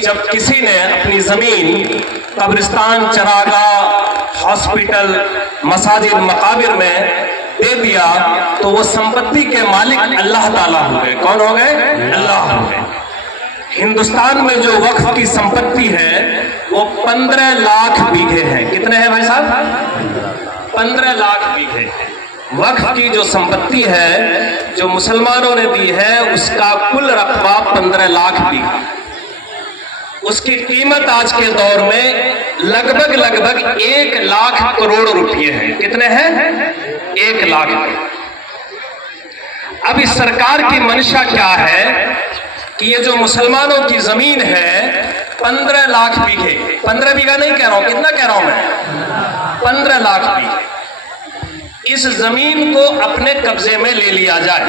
जब किसी ने अपनी जमीन कब्रिस्तान, चरागाह, हॉस्पिटल, मसाजिद, मकाबिर में दे दिया तो वो संपत्ति के मालिक अल्लाह ताला हो गए। कौन हो गए? अल्लाह हो गए। हिंदुस्तान में जो वक्फ की संपत्ति है वो 15 लाख बीघे है। कितने हैं भाई साहब? 15 लाख बीघे। वक्फ की जो संपत्ति है जो मुसलमानों ने दी है उसका कुल रकबा 15 लाख बीघा। उसकी कीमत आज के दौर में लगभग 1 लाख करोड़ रुपए है। कितने हैं? 1 लाख। अब इस सरकार की मंशा क्या है कि ये जो मुसलमानों की जमीन है 15 लाख बीघे, 15 बीघा नहीं कह रहा हूं, कितना कह रहा हूं मैं? 15 लाख बीघे। इस जमीन को अपने कब्जे में ले लिया जाए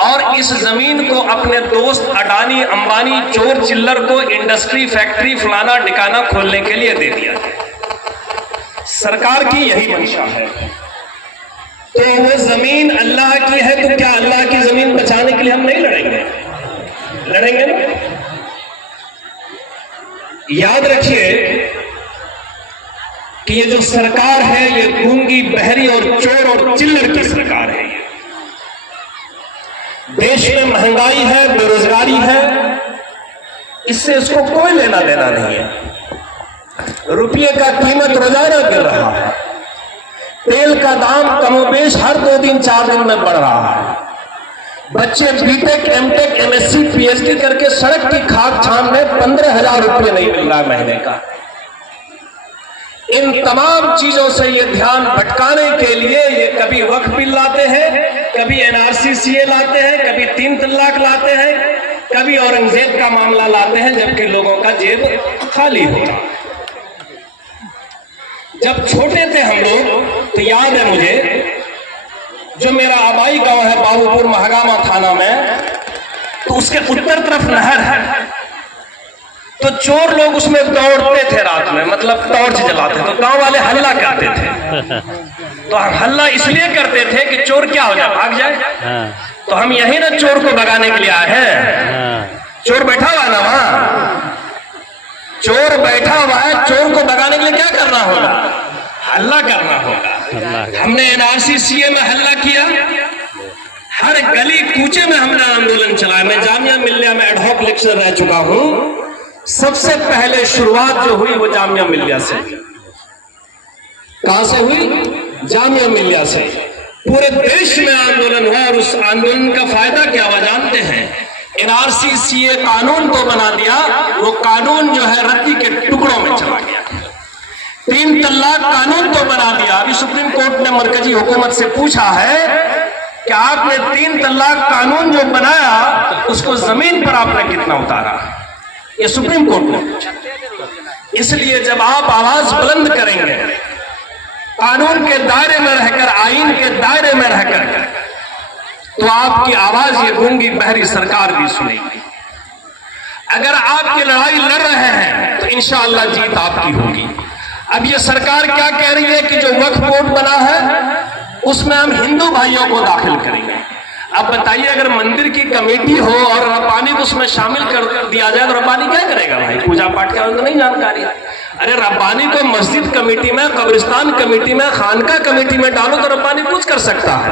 और इस जमीन को अपने दोस्त अडानी, अंबानी, चोर चिल्लर को इंडस्ट्री, फैक्ट्री, फलाना ठिकाना खोलने के लिए दे दिया। सरकार की यही मंशा है। तो वो जमीन अल्लाह की है तो क्या अल्लाह की जमीन बचाने के लिए हम नहीं लड़ेंगे? लड़ेंगे ना? याद रखिए कि ये जो सरकार है ये गूंगी, बहरी और चोर और चिल्लर की सरकार है। देश में महंगाई है, बेरोजगारी है, इससे इसको कोई लेना देना नहीं है। रुपये का कीमत रोजाना गिर रहा है। तेल का दाम कमोबेश हर 2 दिन 4 दिन में बढ़ रहा है। बच्चे बीटेक, एमटेक, एमएससी, पीएचडी करके सड़क की खाक छान में 15,000 रुपये नहीं मिल रहा है महीने का। इन तमाम चीजों से ये ध्यान भटकाने के लिए ये कभी वक्फ बिल लाते हैं, कभी एनआरसी सीए लाते हैं, कभी 3 तलाक लाते हैं, कभी औरंगजेब का मामला लाते हैं, जबकि लोगों का जेब खाली होता। जब छोटे थे हम लोग तो याद है मुझे, जो मेरा आबाई गांव है बाबूपुर महागामा थाना में, तो उसके उत्तर तरफ नहर है। तो चोर लोग उसमें दौड़ते थे रात में, मतलब टॉर्च जलाते। तो गांव वाले हल्ला करते थे। तो हम हल्ला इसलिए करते थे कि चोर क्या हो जाए, भाग जाए। तो हम यही ना चोर को भगाने के लिए आए हैं। चोर बैठा हुआ ना वहां, चोर बैठा हुआ है। चोर को भगाने के लिए क्या करना होगा? हल्ला करना होगा। हमने एनआरसी सीए में हल्ला किया, हर गली कूचे में हमने आंदोलन चलाया। मैं जामिया मिल्लिया में एडहॉक लेक्चर रह चुका हूं। सबसे पहले शुरुआत जो हुई वो जामिया मिल्लिया से। कहां से हुई? जामिया मिल्लिया से। पूरे देश में आंदोलन हुआ और उस आंदोलन का फायदा क्या हुआ जानते हैं? एनआरसी सीए कानून तो बना दिया, वो कानून जो है रत्ती के टुकड़ों में चला गया। 3 तलाक कानून तो बना दिया। अभी सुप्रीम कोर्ट ने मरकजी हुकूमत से पूछा है कि आपने 3 तलाक कानून जो बनाया उसको जमीन पर आपने कितना उतारा? ये सुप्रीम कोर्ट ने पूछा। इसलिए जब आप आवाज बुलंद करेंगे कानून के दायरे में रहकर, आईन के दायरे में रहकर, तो आपकी आवाज ये गूंगी बहरी सरकार भी सुनेगी। अगर आप ये लड़ाई लड़ रहे हैं तो इंशाअल्लाह जीत आपकी होगी। अब ये सरकार क्या कह रही है कि जो वक्फ बोर्ड बना है उसमें हम हिंदू भाइयों को दाखिल करेंगे। अब बताइए, अगर मंदिर की कमेटी हो और रब्बानी को उसमें शामिल कर दिया जाए तो रब्बानी क्या करेगा भाई? पूजा पाठ के बारे में नहीं जानकारी। अरे रब्बानी को मस्जिद कमेटी में, कब्रिस्तान कमेटी में, खानका कमेटी में डालो तो रब्बानी कुछ कर सकता है।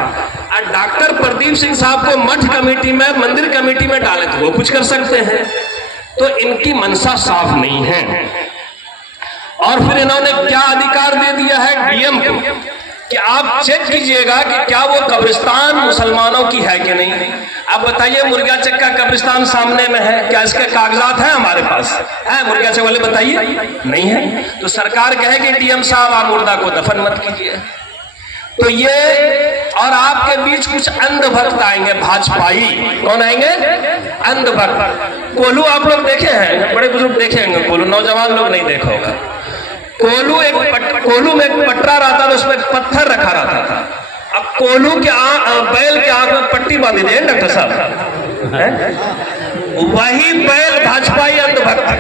और डॉक्टर प्रदीप सिंह साहब को मठ कमेटी में, मंदिर कमेटी में डाले तो वो कुछ कर सकते हैं। तो इनकी मनसा साफ नहीं है। और फिर इन्होंने क्या अधिकार दे दिया है डीएम को कि आप चेक कीजिएगा कि क्या वो कब्रिस्तान मुसलमानों की है कि नहीं। अब बताइए, मुर्गा चक का कब्रिस्तान सामने में है, क्या इसके कागजात हैं हमारे पास? है? मुर्गा चक वाले बताइए, नहीं है। तो सरकार कहेगी डीएम साहब आप मुर्दा को दफन मत कीजिए। तो ये, और आपके बीच कुछ अंधभक्त आएंगे, भाजपाई। कौन आएंगे? अंधभक्त। कोल्हू आप लोग देखे हैं, बड़े बुजुर्ग देखे होंगे कोल्हू, नौजवान लोग नहीं देखा होगा। कोल्हू में एक पटरा रहता था, उसमें पत्थर रखा रहता था। अब कोल्हू के बैल के आंख में पट्टी बांधी दी डॉक्टर साहब, वही बैल भाजपाई अंधभक्त है।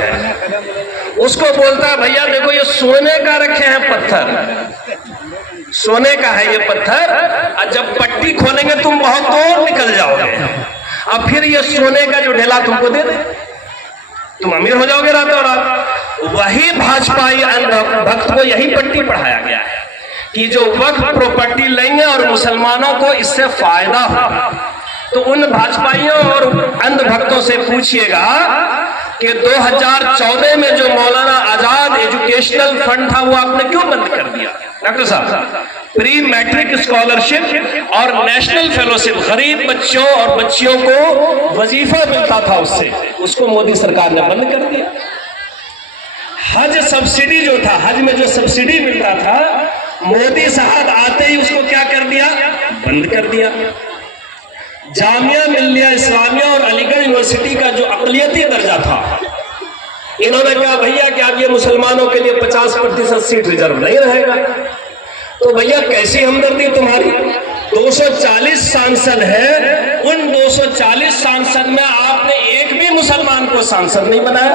उसको बोलता है भैया देखो ये सोने का रखे हैं पत्थर, सोने का है ये पत्थर, और जब पट्टी खोलेंगे तुम बहुत दूर निकल जाओगे, अब फिर ये सोने का जो ढेला तुमको दे दे। तुम अमीर हो जाओगे रातों रात। वही भाजपाई भक्त को यही पट्टी पढ़ाया गया है कि जो वक्फ प्रॉपर्टी लेंगे और मुसलमानों को इससे फायदा होगा। तो उन भाजपाइयों और अंध भक्तों से पूछिएगा कि 2014 में जो मौलाना आजाद एजुकेशनल फंड था वो आपने क्यों बंद कर दिया? डॉक्टर साहब, प्री मैट्रिक स्कॉलरशिप और नेशनल फेलोशिप गरीब बच्चों और बच्चियों को वजीफा मिलता था उससे, उसको मोदी सरकार ने बंद कर दिया। हज सब्सिडी जो था, हज में जो सब्सिडी मिलता था, मोदी साहब आते ही उसको क्या कर दिया? बंद कर दिया। जामिया मिल्लिया इस्लामिया और अलीगढ़ यूनिवर्सिटी का जो अक़लियती दर्जा था, इन्होंने कहा भैया कि अब ये मुसलमानों के लिए 50% सीट रिजर्व नहीं रहेगा। तो भैया कैसी हमदर्दी तुम्हारी? 240 सांसद है, उन 240 सांसद में आपने एक भी मुसलमान को सांसद नहीं बनाया।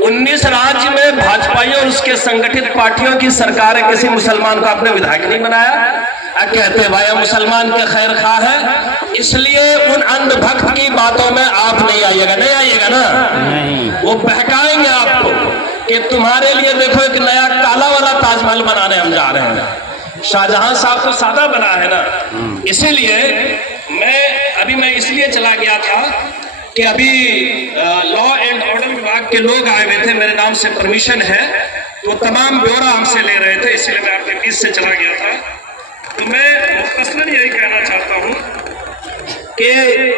19 राज्य में भाजपाइयों और उसके संगठित पार्टियों की सरकार है, किसी मुसलमान को आपने विधायक नहीं बनाया। कहते भाई मुसलमान के खैर खा है, इसलिए उन अंध भक्त की बातों में आप नहीं आइएगा। नहीं आइएगा ना? नहीं। वो बहकाएंगे आपको कि तुम्हारे लिए देखो एक नया काला वाला ताजमहल बनाने हम जा रहे हैं। शाहजहां साहब तो सादा बना है ना। इसीलिए मैं इसलिए चला गया था कि अभी लॉ एंड ऑर्डर विभाग के लोग आए हुए थे, मेरे नाम से परमिशन है, तो तमाम ब्यौरा हमसे ले रहे थे, इसलिए मैं आपके बीच से चला गया था। तो मैं मुख्तसरन यही कहना चाहता हूं कि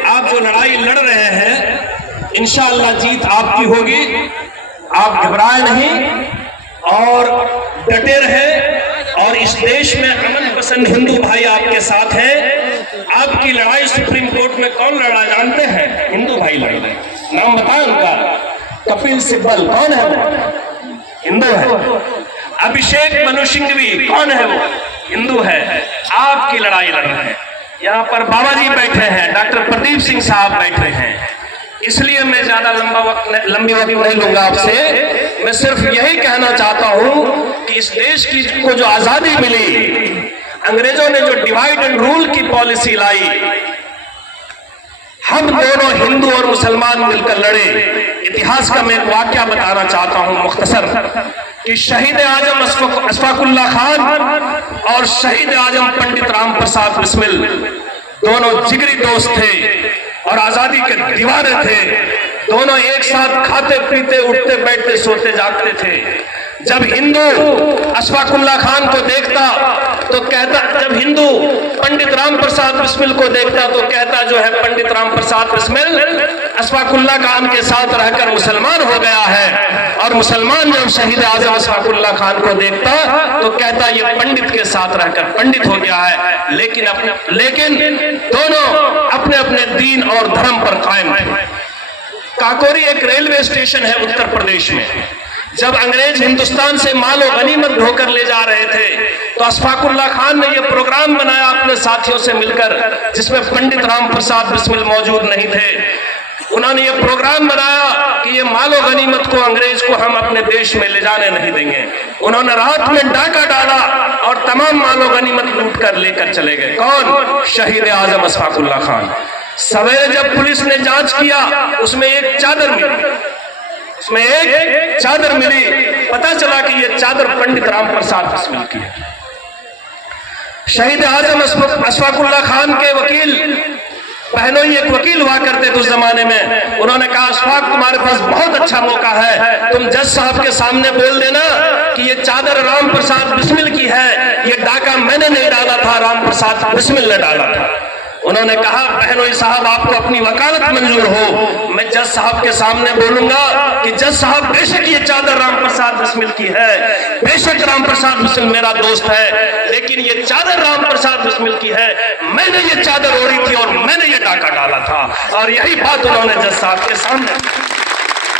आप जो लड़ाई लड़ रहे हैं, इंशाअल्लाह जीत आपकी होगी। आप घबराए नहीं और डटे रहे, और इस देश में अमन पसंद हिंदू भाई आपके साथ हैं। आपकी लड़ाई सुप्रीम कोर्ट में कौन लड़ा जानते हैं? हिंदू भाई लड़ रहे। नाम बताएं उनका? कपिल सिब्बल। कौन है वो? हिंदू है। अभिषेक मनु सिंघवी कौन है वो? हिंदू है। आपकी लड़ाई लड़ रहे हैं। यहाँ पर बाबा जी बैठे हैं, डॉक्टर प्रदीप सिंह साहब बैठे हैं। इसलिए मैं ज्यादा लंबी वक्त नहीं लूंगा आपसे। मैं सिर्फ यही कहना चाहता हूं कि इस देश की को जो आजादी मिली, अंग्रेजों ने जो डिवाइड एंड रूल की पॉलिसी लाई, हम दोनों हिंदू और मुसलमान मिलकर लड़े। इतिहास का मैं एक वाकया बताना चाहता हूं मुख्तसर, कि शहीद आजम अशफाकुल्लाह खान और शहीद आजम पंडित राम प्रसाद बिस्मिल दोनों जिगरी दोस्त थे और आजादी के दीवाने थे। दोनों एक साथ खाते पीते, उठते बैठते, सोते जागते थे। जब हिंदू अशफाकुल्लाह खान को देखता तो कहता, जब हिंदू पंडित राम प्रसाद बिस्मिल को देखता तो कहता जो है पंडित राम प्रसाद बिस्मिल अशफाकुल्लाह खान के साथ रहकर मुसलमान हो गया है, और मुसलमान जब शहीद आजम अशफाकुल्लाह खान को देखता तो कहता ये पंडित के साथ रहकर पंडित हो गया है। लेकिन दोनों अपने अपने दीन और धर्म पर कायम थे। काकोरी एक रेलवे स्टेशन है उत्तर प्रदेश में। जब अंग्रेज हिंदुस्तान से मालो गनीमत ढोकर ले जा रहे थे तो अशफाकुल्लाह खान ने यह प्रोग्राम बनाया अपने साथियों से मिलकर, जिसमें पंडित राम प्रसाद बिस्मिल मौजूद नहीं थे। उन्होंने ये प्रोग्राम बनाया कि ये मालो गनीमत को अंग्रेज को हम अपने देश में ले जाने नहीं देंगे। उन्होंने रात में डाका डाला और तमाम मालो गनीमत लूट कर लेकर चले गए। कौन? शहीद आजम अशफाकुल्लाह खान। सवेरे जब पुलिस ने जांच किया, उसमें एक चादर मिली, पता चला कि यह चादर पंडित राम प्रसाद बिस्मिल की है। शहीद आजम अशफाकुल्लाह खान के वकील बहनों, एक वकील हुआ करते थे उस जमाने में, उन्होंने कहा अशफाक तुम्हारे पास बहुत अच्छा मौका है, तुम जज साहब के सामने बोल देना कि ये चादर राम प्रसाद बिस्मिल की है, ये डाका मैंने नहीं डाला था, राम प्रसाद बिस्मिल ने डाला था। उन्होंने कहा बहनों साहब आपको अपनी वकालत मंजूर हो, मैं जज साहब के सामने बोलूंगा कि जज साहब बेशक ये चादर राम प्रसाद बिस्मिल की है, बेशक राम प्रसाद बिस्मिल मेरा दोस्त है, लेकिन ये चादर राम प्रसाद बिस्मिल की है, मैंने ये चादर ओढ़ी थी और मैंने ये डाका डाला था। और यही बात उन्होंने जज साहब के सामने,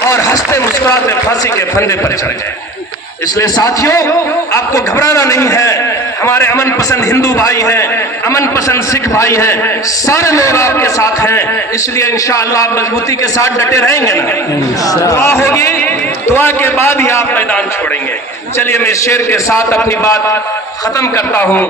और हंसते मुस्कुराते फांसी के फंदे पर चढ़ गए। इसलिए साथियों, आपको घबराना नहीं है। हमारे अमन पसंद हिंदू भाई हैं, अमन पसंद सिख भाई हैं, सारे लोग आपके साथ हैं। इसलिए इंशाअल्लाह आप मजबूती के साथ डटे रहेंगे ना। दुआ होगी, दुआ के बाद ही आप मैदान छोड़ेंगे। चलिए मैं शेर के साथ अपनी बात खत्म करता हूं।